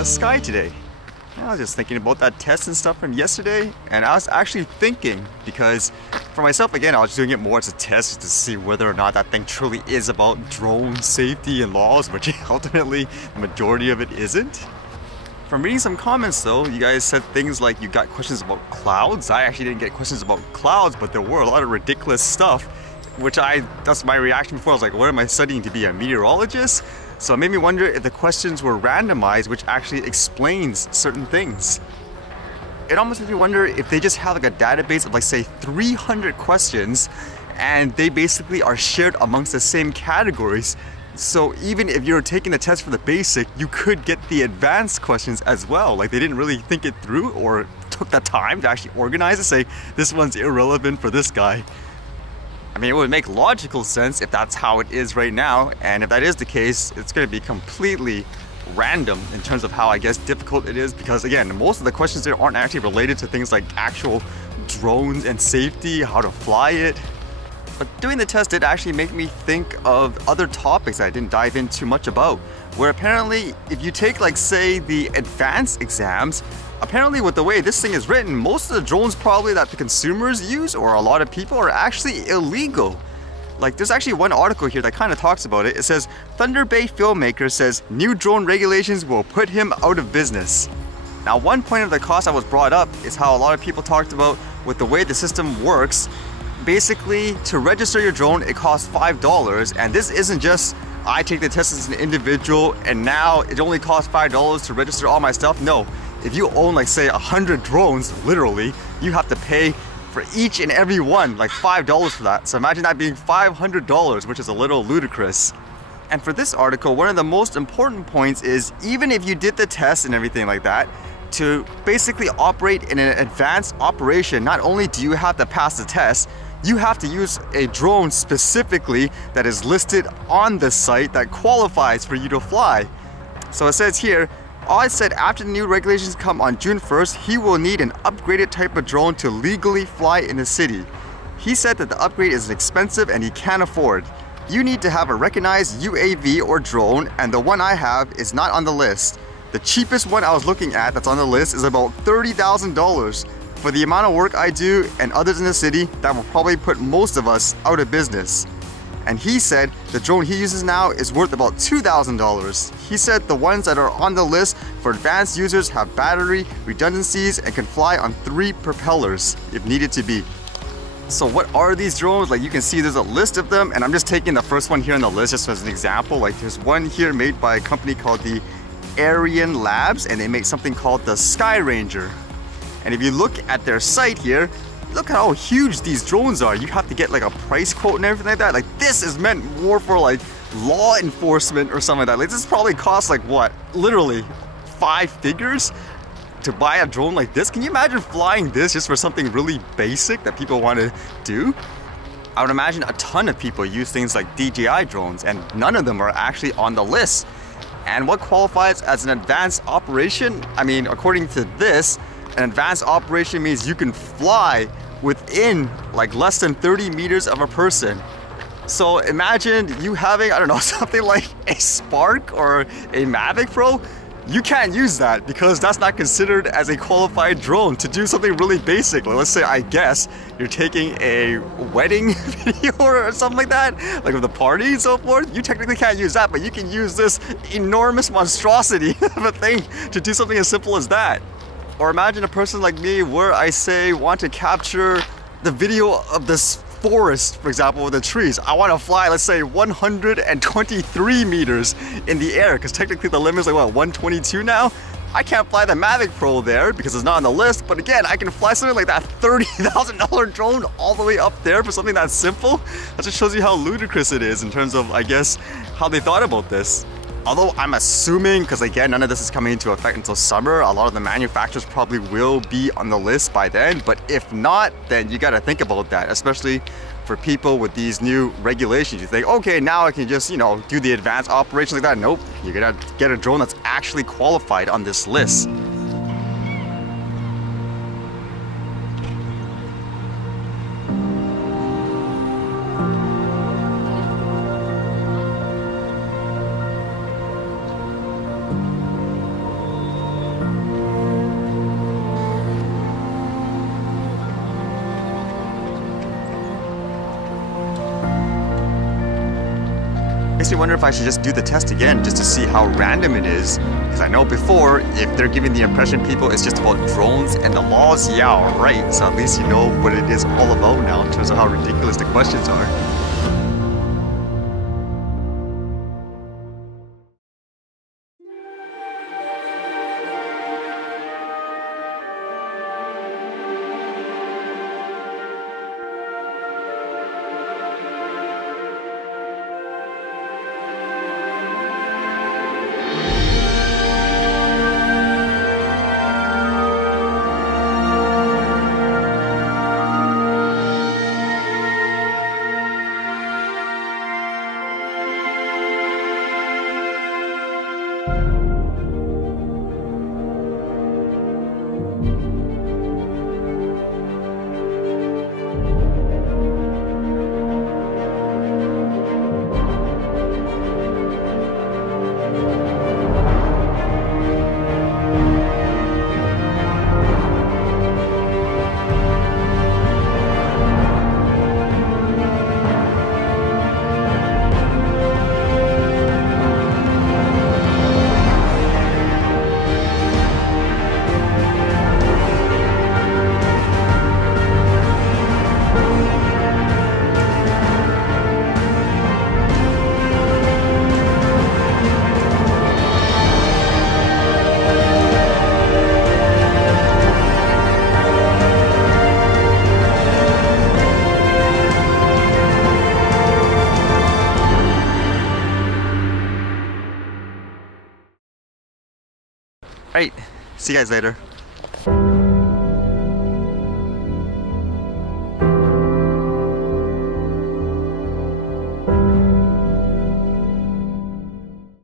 the sky today. I was just thinking about that test and stuff from yesterday, and I was actually thinking, because for myself, again, I was doing it more as a test to see whether or not that thing truly is about drone safety and laws, which ultimately the majority of it isn't. From reading some comments though, you guys said things like you got questions about clouds. I actually didn't get questions about clouds, but there were a lot of ridiculous stuff, which that's my reaction before. I was like, what am I studying, to be a meteorologist? So it made me wonder if the questions were randomized, which actually explains certain things. It almost makes me wonder if they just have like a database of like say 300 questions and they basically are shared amongst the same categories. So even if you're taking the test for the basic, you could get the advanced questions as well. Like they didn't really think it through or took the time to actually organize it, say this one's irrelevant for this guy. I mean, it would make logical sense if that's how it is right now, and if that is the case, it's going to be completely random in terms of how, I guess, difficult it is, because again, most of the questions there aren't actually related to things like actual drones and safety, how to fly it. But doing the test did actually make me think of other topics that I didn't dive in too much about, where apparently if you take like say the advanced exams, apparently with the way this thing is written, most of the drones probably that the consumers use, or a lot of people, are actually illegal. Like there's actually one article here that kind of talks about it. It says, Thunder Bay filmmaker says new drone regulations will put him out of business. Now one point of the cost that was brought up is how a lot of people talked about with the way the system works. Basically, to register your drone, it costs $5, and this isn't just I take the test as an individual and now it only costs $5 to register all my stuff. No, if you own like say 100 drones, literally, you have to pay for each and every one like $5 for that. So imagine that being $500, which is a little ludicrous. And for this article, one of the most important points is even if you did the test and everything like that, to basically operate in an advanced operation, not only do you have to pass the test, you have to use a drone specifically that is listed on the site that qualifies for you to fly. So it says here, Oz said after the new regulations come on June 1st, he will need an upgraded type of drone to legally fly in the city. He said that the upgrade is expensive and he can't afford. You need to have a recognized UAV or drone, and the one I have is not on the list. The cheapest one I was looking at that's on the list is about $30,000. For the amount of work I do and others in the city, that will probably put most of us out of business. And he said the drone he uses now is worth about $2,000. He said the ones that are on the list for advanced users have battery redundancies and can fly on 3 propellers if needed to be. So what are these drones? Like you can see there's a list of them, and I'm just taking the first one here on the list just as an example. Like there's one here made by a company called the Aryan Labs, and they make something called the Sky Ranger. And if you look at their site here, look at how huge these drones are. You have to get like a price quote and everything like that. Like this is meant more for like law enforcement or something like that. Like this probably costs like what? Literally 5 figures to buy a drone like this. Can you imagine flying this just for something really basic that people want to do? I would imagine a ton of people use things like DJI drones, and none of them are actually on the list. And what qualifies as an advanced operation? I mean, according to this, an advanced operation means you can fly within like less than 30 meters of a person. So imagine you having, I don't know, something like a Spark or a Mavic Pro. You can't use that because that's not considered as a qualified drone to do something really basic. Like, let's say, I guess, you're taking a wedding video or something like that, like with a party and so forth. You technically can't use that, but you can use this enormous monstrosity of a thing to do something as simple as that. Or imagine a person like me where I say want to capture the video of this forest, for example, with the trees. I want to fly, let's say 123 meters in the air, because technically the limit is like what, 122 now? I can't fly the Mavic Pro there because it's not on the list, but again, I can fly something like that $30,000 drone all the way up there for something that simple. That just shows you how ludicrous it is in terms of, I guess, how they thought about this. Although I'm assuming, because again, none of this is coming into effect until summer, a lot of the manufacturers probably will be on the list by then. But if not, then you got to think about that, especially for people with these new regulations. You think, okay, now I can just, do the advanced operations like that. Nope, you got to get a drone that's actually qualified on this list. Makes me wonder if I should just do the test again just to see how random it is. Because I know before, if they're giving the impression people it's just about drones and the laws, yeah, alright. So at least you know what it is all about now in terms of how ridiculous the questions are. Alright, see you guys later.